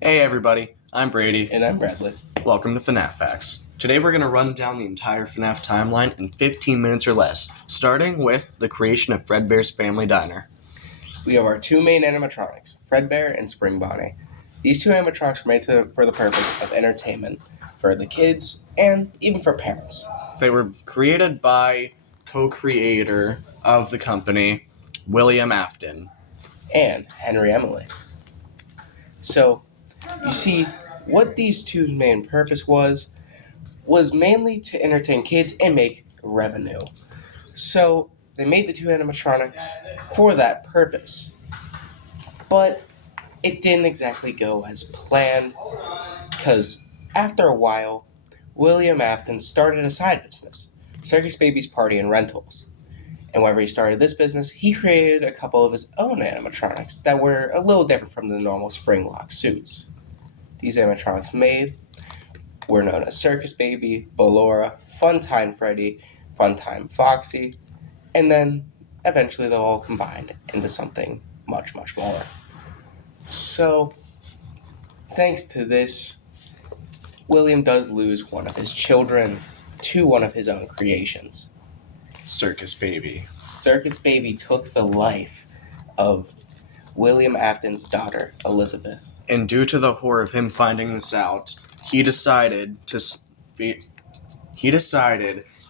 Hey everybody, I'm Brady. And I'm Bradley. Welcome to fnaf Facts. Today we're going to run down the entire FNAF timeline in 15 minutes or less, starting with the creation of Fredbear's Family Diner. We have our two main animatronics, Fredbear and Spring Bonnie. These two animatronics were made for the purpose of entertainment for the kids and even for parents. They were created by co-creator of the company, William Afton. And Henry Emily. So, you see, what these two's main purpose was mainly to entertain kids and make revenue. So, they made the two animatronics for that purpose. But it didn't exactly go as planned, because after a while, William Afton started a side business, Circus Baby's Party and Rentals. And whenever he started this business, he created a couple of his own animatronics that were a little different from the normal Springlock suits. These animatronics made were known as Circus Baby, Ballora, Funtime Freddy, Funtime Foxy, and then eventually they'll all combined into something much, much more. So, thanks to this, William does lose one of his children to one of his own creations. Circus Baby. Circus Baby took the life of William Afton's daughter, Elizabeth. And due to the horror of him finding this out, he decided to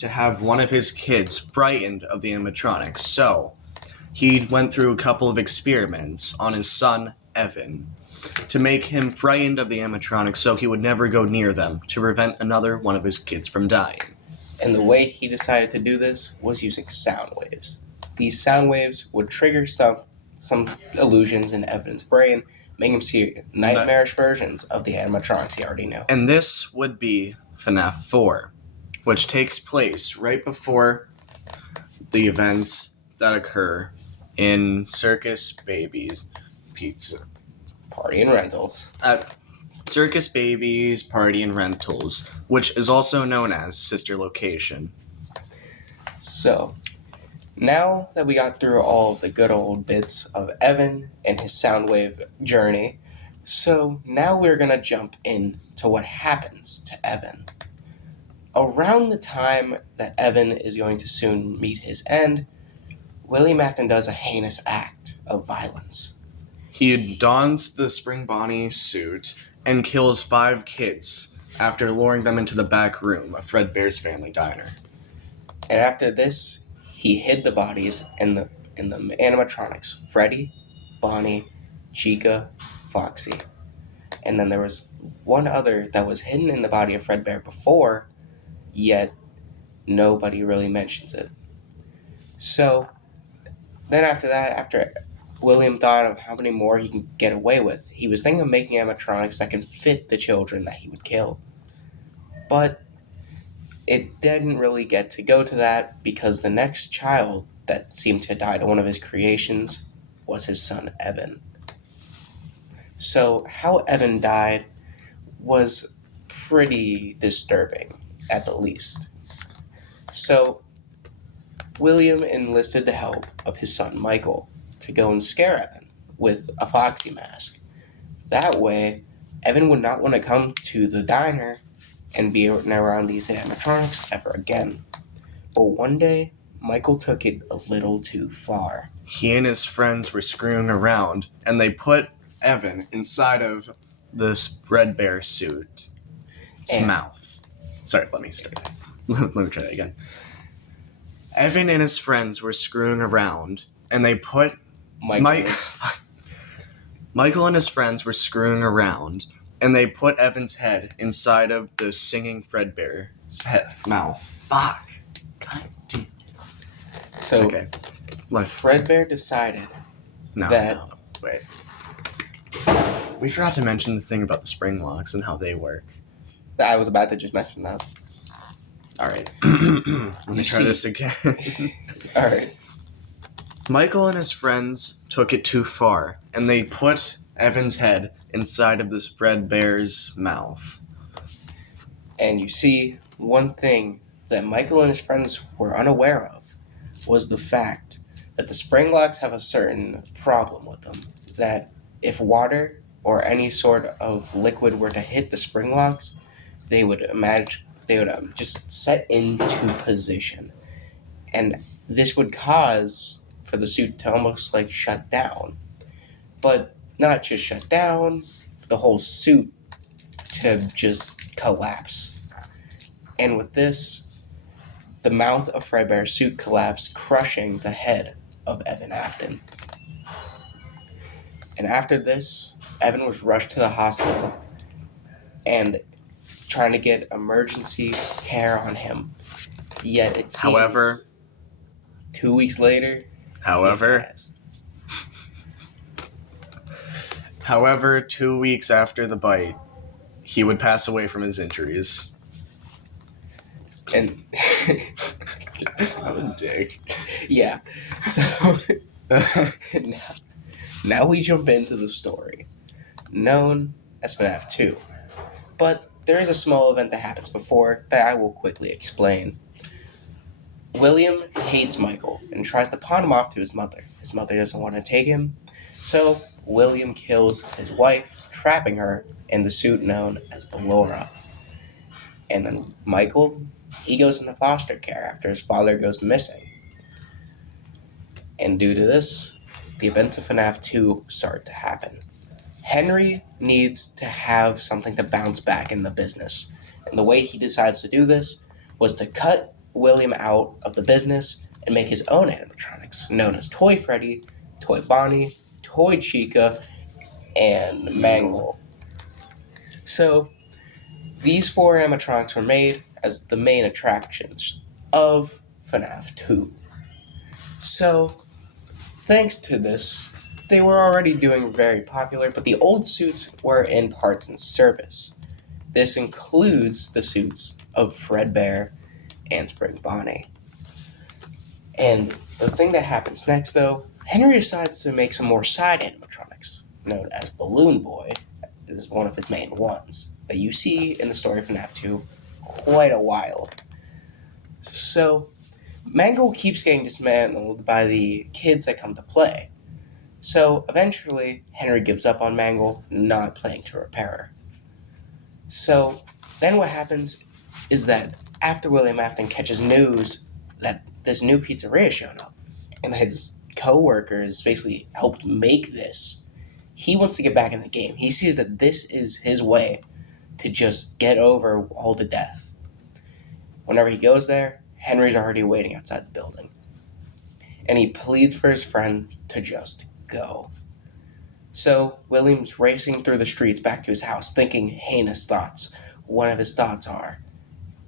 have one of his kids frightened of the animatronics. So, he went through a couple of experiments on his son, Evan, to make him frightened of the animatronics so he would never go near them, to prevent another one of his kids from dying. And the way he decided to do this was using sound waves. These sound waves would trigger some illusions in Evan's brain, making him see nightmarish versions of the animatronics he already knew. And this would be FNAF 4, which takes place right before the events that occur in Circus Baby's Pizza. Party and Rentals. Circus Baby's Party and Rentals, which is also known as Sister Location. So, now that we got through all of the good old bits of Evan and his Soundwave journey, so now we're going to jump into what happens to Evan. Around the time that Evan is going to soon meet his end, William Afton does a heinous act of violence. He dons the Spring Bonnie suit and kills 5 kids after luring them into the back room of Fredbear's Family Diner. And after this, he hid the bodies in the animatronics, Freddy, Bonnie, Chica, Foxy. And then there was one other that was hidden in the body of Fredbear before, yet nobody really mentions it. So, then after that, after William thought of how many more he can get away with, he was thinking of making animatronics that can fit the children that he would kill. But it didn't really get to go to that because the next child that seemed to die to one of his creations was his son, Evan. So how Evan died was pretty disturbing, at the least. So William enlisted the help of his son, Michael, to go and scare Evan with a Foxy mask. That way, Evan would not want to come to the diner and be around these animatronics ever again. But one day, Michael took it a little too far. He and his friends were screwing around, and they put Evan inside of this Fredbear suit's mouth. Sorry, let me start. Let me try that again. Evan and his friends were screwing around, and they put Michael and his friends were screwing around, and they put Evan's head inside of the singing Fredbear's mouth. Fuck. God damn it. So, okay. Fredbear decided No, wait. We forgot to mention the thing about the spring locks and how they work. I was about to just mention that. Alright. Let me try this again. Alright. Michael and his friends took it too far, and they put Evan's head inside of this Fredbear's mouth. And you see, one thing that Michael and his friends were unaware of was the fact that the spring locks have a certain problem with them. That if water or any sort of liquid were to hit the spring locks, they would just set into position, and this would cause for the suit to almost like shut down, but not just shut down, the whole suit to just collapse. And with this, the mouth of Fredbear's suit collapsed, crushing the head of Evan Afton. And after this, Evan was rushed to the hospital and trying to get emergency care on him. Yet it seems However, 2 weeks later, however, he passed. However, 2 weeks after the bite, he would pass away from his injuries. And I'm a dick. yeah, so now we jump into the story, known as FNAF 2. But there is a small event that happens before that I will quickly explain. William hates Michael and tries to pawn him off to his mother. His mother doesn't want to take him, so William kills his wife, trapping her in the suit known as Ballora. And then Michael, he goes into foster care after his father goes missing. And due to this, the events of FNAF 2 start to happen. Henry needs to have something to bounce back in the business. And the way he decides to do this was to cut William out of the business and make his own animatronics, known as Toy Freddy, Toy Bonnie, Toy Chica, and Mangle. So, these 4 animatronics were made as the main attractions of FNAF 2. So, thanks to this, they were already doing very popular, but the old suits were in parts and service. This includes the suits of Fredbear and Spring Bonnie. And the thing that happens next, though, Henry decides to make some more side animatronics, known as Balloon Boy, is one of his main ones, that you see in the story of FNAF 2 quite a while. So, Mangle keeps getting dismantled by the kids that come to play. So, eventually, Henry gives up on Mangle, not planning to repair her. So, then what happens is that after William Afton catches news that this new pizzeria showed up, and his co-workers basically helped make this, he wants to get back in the game. He sees that this is his way to just get over all the death. Whenever he goes there, Henry's already waiting outside the building. And he pleads for his friend to just go. So, William's racing through the streets back to his house, thinking heinous thoughts. One of his thoughts are,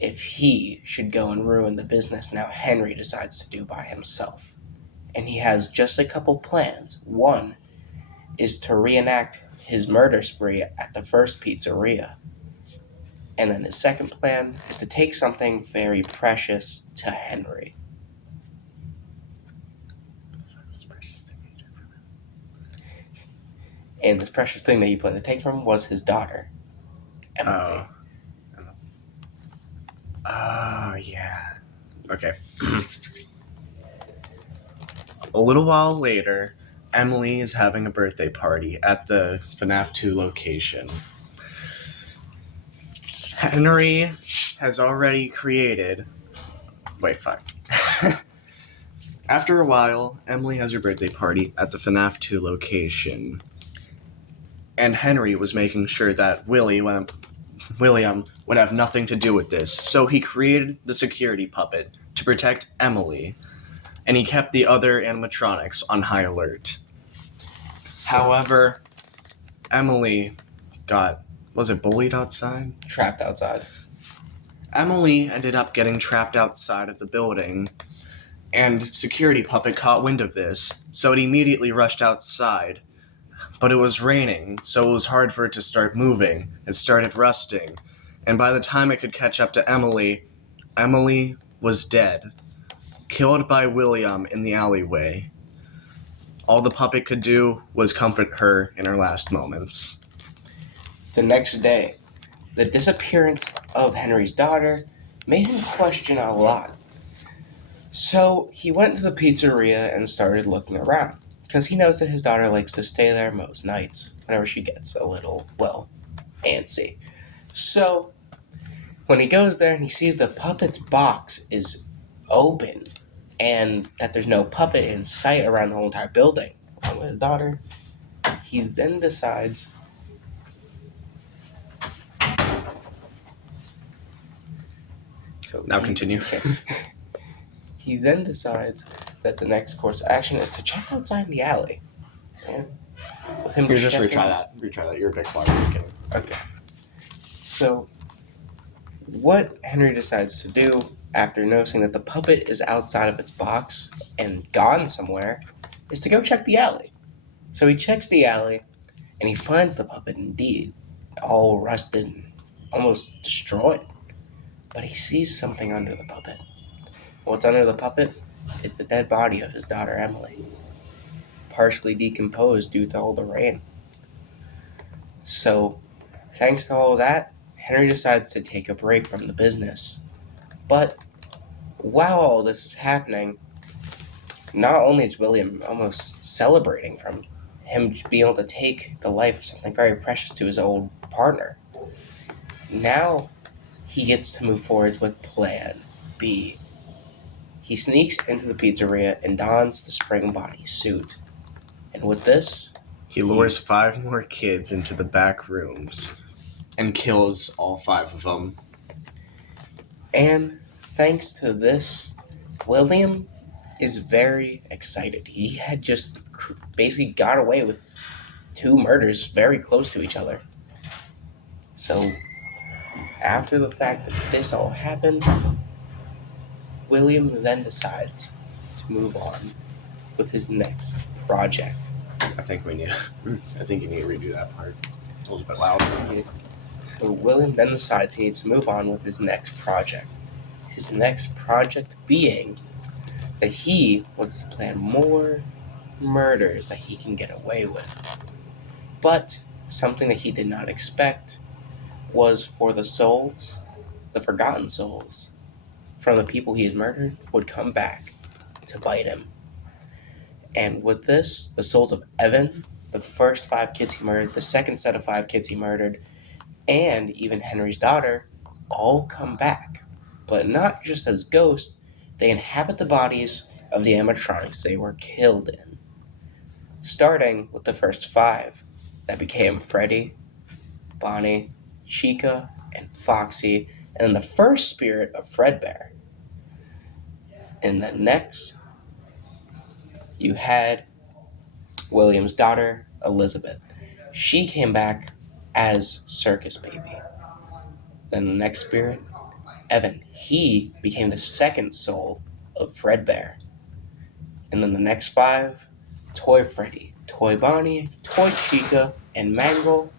if he should go and ruin the business now Henry decides to do by himself. And he has just a couple plans. One is to reenact his murder spree at the first pizzeria. And then his second plan is to take something very precious to Henry. And this precious thing that he planned to take from him was his daughter, Emily. Oh, yeah. Okay. A little while later, Emily is having a birthday party at the FNAF 2 location. Henry has already created... Wait, fuck. After a while, Emily has her birthday party at the FNAF 2 location. And Henry was making sure that William would have nothing to do with this, so he created the security puppet to protect Emily, and he kept the other animatronics on high alert. However, Emily got, was it bullied outside? Trapped outside. Emily ended up getting trapped outside of the building, and security puppet caught wind of this, so it immediately rushed outside. But it was raining, so it was hard for it to start moving. It started rusting. And by the time it could catch up to Emily, Emily was dead. Killed by William in the alleyway. All the puppet could do was comfort her in her last moments. The next day, the disappearance of Henry's daughter made him question a lot. So he went to the pizzeria and started looking around, because he knows that his daughter likes to stay there most nights whenever she gets a little, antsy. So, when he goes there and he sees the puppet's box is open and that there's no puppet in sight around the whole entire building, along with his daughter, he then decides. Now continue. He then decides that the next course of action is to check outside in the alley. Yeah. With him Here, just checking- retry that. You're a big boy. Okay. So, what Henry decides to do after noticing that the puppet is outside of its box and gone somewhere is to go check the alley. So he checks the alley and he finds the puppet indeed, all rusted and almost destroyed. But he sees something under the puppet. What's under the puppet is the dead body of his daughter Emily, partially decomposed due to all the rain. So, thanks to all that, Henry decides to take a break from the business. But while all this is happening, not only is William almost celebrating from him being able to take the life of something very precious to his old partner, now he gets to move forward with Plan B. He sneaks into the pizzeria and dons the spring body suit. And with this, he lures 5 more kids into the back rooms and kills all 5 of them. And thanks to this, William is very excited. He had just basically got away with 2 murders very close to each other. So, after the fact that this all happened, William then decides to move on with his next project. I think you need to redo that part. It's a little bit loud. So William then decides he needs to move on with his next project. His next project being that he wants to plan more murders that he can get away with. But something that he did not expect was for the souls, the forgotten souls, from the people he had murdered would come back to bite him. And with this, the souls of Evan, the first 5 kids he murdered, the second set of 5 kids he murdered, and even Henry's daughter, all come back. But not just as ghosts, they inhabit the bodies of the animatronics they were killed in. Starting with the first 5 that became Freddy, Bonnie, Chica, and Foxy, and then the first spirit of Fredbear. And then next, you had William's daughter, Elizabeth. She came back as Circus Baby. Then the next spirit, Evan. He became the second soul of Fredbear. And then the next 5, Toy Freddy, Toy Bonnie, Toy Chica, and Mangle.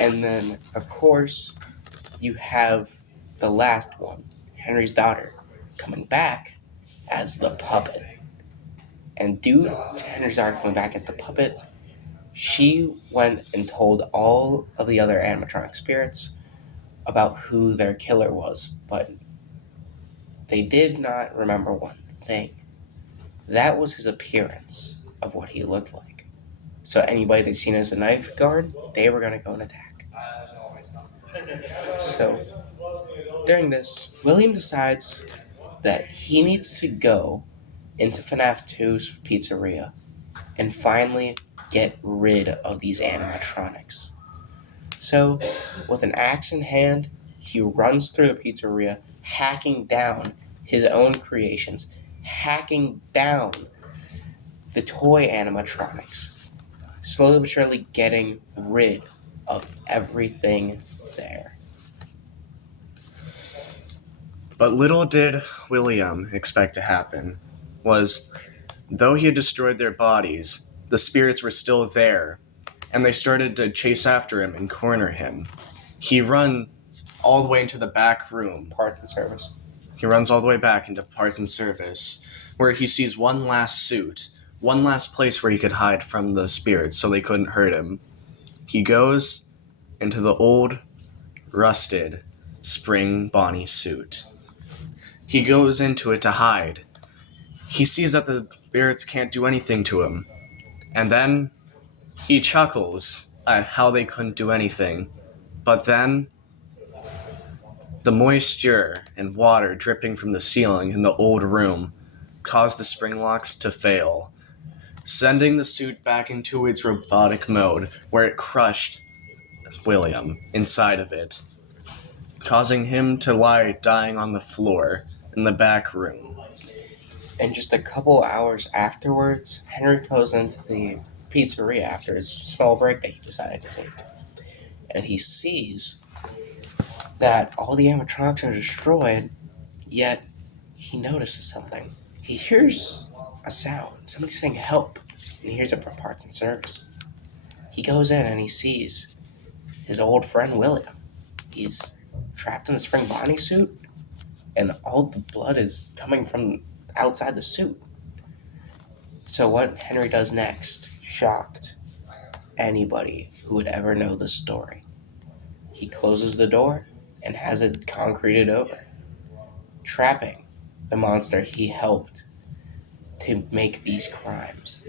And then, of course, you have the last one, Henry's daughter, coming back as the puppet. And due to Henry's daughter coming back as the puppet, she went and told all of the other animatronic spirits about who their killer was, but they did not remember one thing. That was his appearance of what he looked like. So anybody they'd seen as a knife guard, they were going to go and attack. So during this, William decides that he needs to go into FNAF 2's pizzeria and finally get rid of these animatronics. So, with an axe in hand, he runs through the pizzeria, hacking down his own creations, hacking down the toy animatronics, slowly but surely getting rid of everything there. But little did William expect to happen was, though he had destroyed their bodies, the spirits were still there, and they started to chase after him and corner him. He runs all the way into the back room. Parts and service. He runs all the way back into parts and service, where he sees one last suit, one last place where he could hide from the spirits so they couldn't hurt him. He goes into the old, rusted spring Bonnie suit. He goes into it to hide. He sees that the spirits can't do anything to him. And then he chuckles at how they couldn't do anything. But then the moisture and water dripping from the ceiling in the old room caused the spring locks to fail, sending the suit back into its robotic mode, where it crushed William inside of it, causing him to lie dying on the floor in the back room. And just a couple hours afterwards, Henry goes into the pizzeria after his small break that he decided to take. And he sees that all the animatronics are destroyed, yet he notices something. He hears a sound, somebody saying help, and he hears it from parts and service. He goes in and he sees his old friend William. He's trapped in the spring Bonnie suit, and all the blood is coming from outside the suit. So what Henry does next shocked anybody who would ever know the story. He closes the door and has it concreted over, trapping the monster he helped to make these crimes.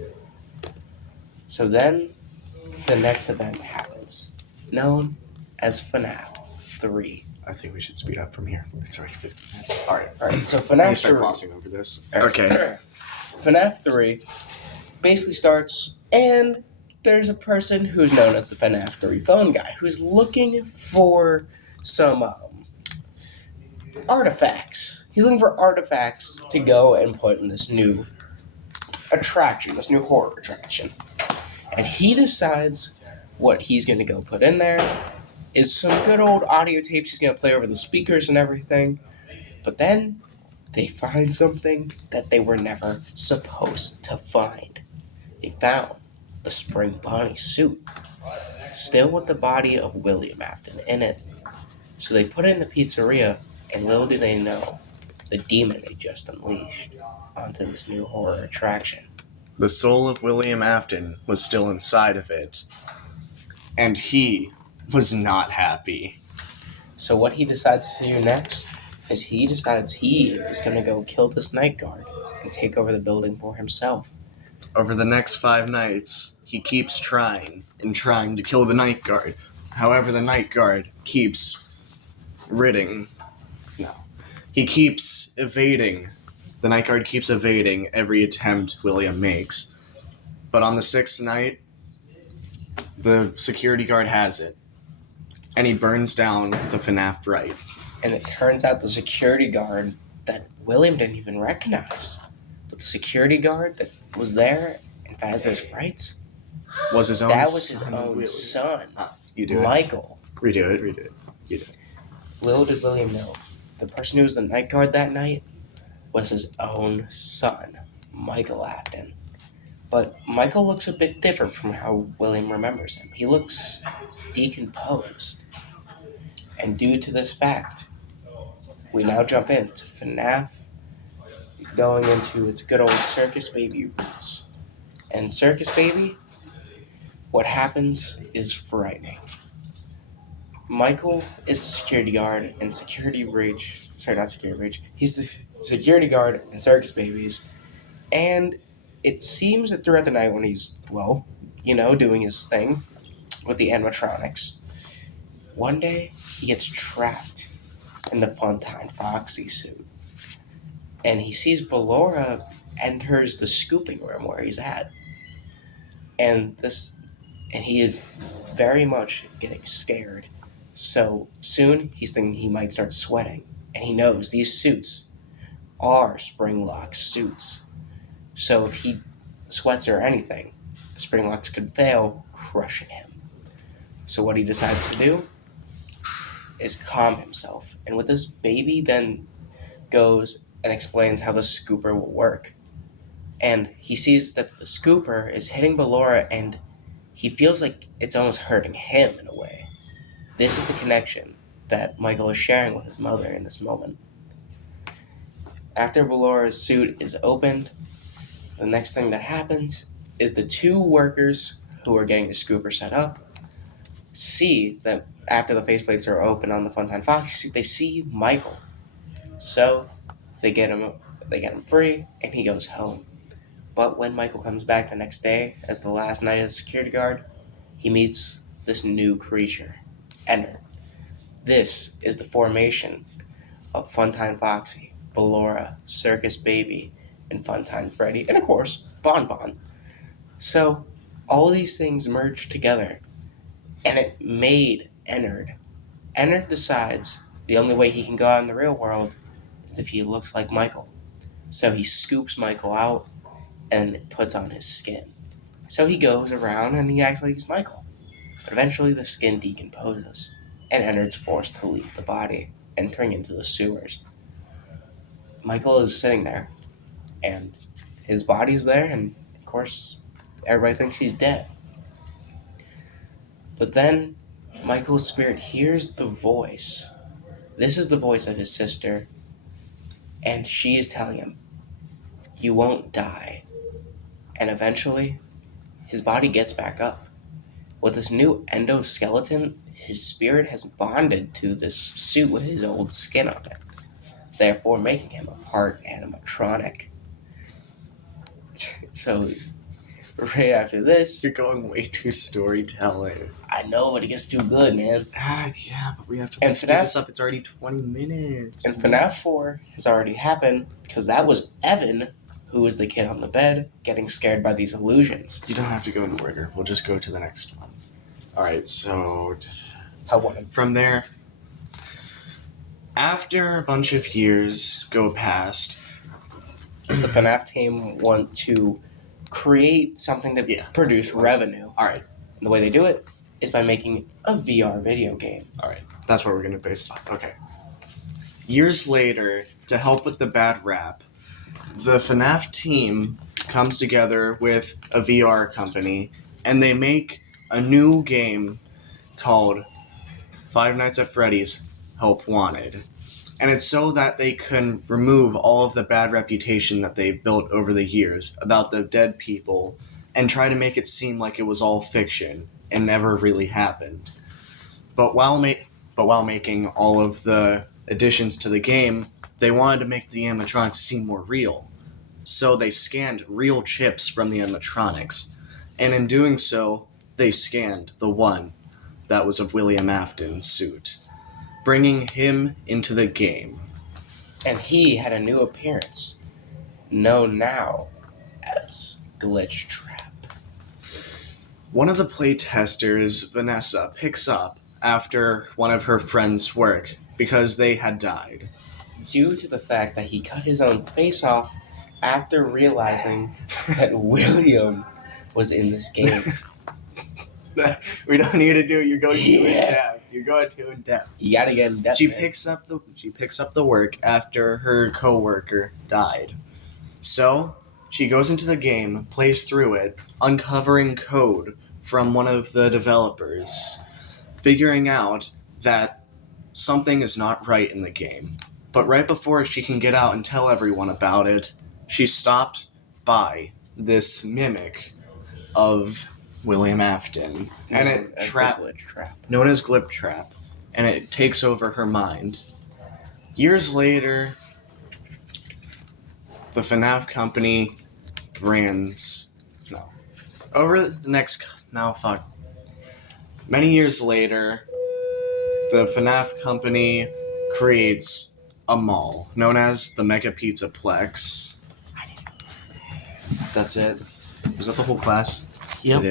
So then the next event happens, known as fnaf 3. I think we should speed up from here. It's already 50 minutes. Alright, So let me fnaf start 3. glossing over this. All right. Okay. fnaf 3 basically starts, and there's a person who's known as the fnaf 3 phone guy who's looking for some artifacts. He's looking for artifacts to go and put in this new attraction, this new horror attraction. And he decides what he's going to go put in there is some good old audio tapes he's going to play over the speakers and everything. But then they find something that they were never supposed to find. They found the Spring Bonnie suit, still with the body of William Afton in it. So they put it in the pizzeria, and little do they know, the demon they just unleashed onto this new horror attraction. The soul of William Afton was still inside of it, and he was not happy. So what he decides to do next is he decides he is going to go kill this night guard and take over the building for himself. Over the next 5 nights, he keeps trying and trying to kill the night guard. However, the night guard keeps he keeps evading. The night guard keeps evading every attempt William makes. But on the 6th night, the security guard has it, and he burns down the FNAF right. And it turns out the security guard that William didn't even recognize, but the security guard that was there in Fazbear's Frights, was his own that was his son. own son, You do Michael. it. Redo it. You do it. Little did William know, the person who was the night guard that night was his own son, Michael Afton. But Michael looks a bit different from how William remembers him. He looks decomposed. And due to this fact, we now jump into FNAF going into its good old Circus Baby roots. And Circus Baby, what happens is frightening. Michael is the security guard in he's the security guard in Circus Babies. And it seems that throughout the night when he's, doing his thing with the animatronics, one day he gets trapped in the Funtime Foxy suit. And he sees Ballora enters the scooping room where he's at. And he is very much getting scared. So soon he's thinking he might start sweating. And he knows these suits are spring lock suits. So if he sweats or anything, the spring locks could fail, crushing him. So what he decides to do is calm himself. And with this, Baby then goes and explains how the scooper will work. And he sees that the scooper is hitting Ballora, and he feels like it's almost hurting him in a way. This is the connection that Michael is sharing with his mother in this moment. After Ballora's suit is opened, the next thing that happens is the 2 workers who are getting the scooper set up see that after the faceplates are open on the Funtime Foxy suit, they see Michael. So they get him free, and he goes home. But when Michael comes back the next day, as the last night as security guard, he meets this new creature, Ennard. This is the formation of Funtime Foxy, Ballora, Circus Baby, and Funtime Freddy, and of course, Bon Bon. So, all these things merged together, and it made Ennard. Ennard decides the only way he can go out in the real world is if he looks like Michael. So he scoops Michael out and puts on his skin. So he goes around and he acts like he's Michael. But eventually the skin decomposes, and Ennard's forced to leave the body, entering into the sewers. Michael is sitting there, and his body's there, and of course, everybody thinks he's dead. But then Michael's spirit hears the voice. This is the voice of his sister, and she is telling him, "You won't die." And eventually, his body gets back up. With this new endoskeleton, his spirit has bonded to this suit with his old skin on it, therefore making him a part animatronic. So, right after this, You're going way too storytelling. I know, but it gets too good, man. Yeah, but we have to And speed FNAF this up. It's already 20 minutes. And FNAF 4 has already happened because that was Evan, who was the kid on the bed, getting scared by these illusions. You don't have to go in order. We'll just go to the next one. Alright, so How one? from there, after a bunch of years go past, The FNAF team want to create something to produce revenue. Alright. And the way they do it is by making a VR video game. Alright, that's what we're going to base it off. Okay. Years later, to help with the bad rap, the FNAF team comes together with a VR company, and they make a new game called Five Nights at Freddy's Help Wanted. And it's so that they can remove all of the bad reputation that they've built over the years about the dead people and try to make it seem like it was all fiction and never really happened. But while making all of the additions to the game, they wanted to make the animatronics seem more real. So they scanned real chips from the animatronics. And in doing so, they scanned the one that was of William Afton's suit, bringing him into the game. And he had a new appearance, known now as Glitch Trap. One of the playtesters, Vanessa, picks up after one of her friends' work because they had died. Due to the fact that he cut his own face off after realizing that William was in this game. We don't need to do it. You're going too in depth. You're going too in depth. You gotta get in depth. She picks up the work after her coworker died. So she goes into the game, plays through it, uncovering code from one of the developers, figuring out that something is not right in the game. But right before she can get out and tell everyone about it, she's stopped by this mimic of William Afton, and it known as Glitch Trap, and it takes over her mind. Years later, the FNAF company many years later, the FNAF company creates a mall known as the Mega Pizzaplex. That's it. Was that the whole class? Yep.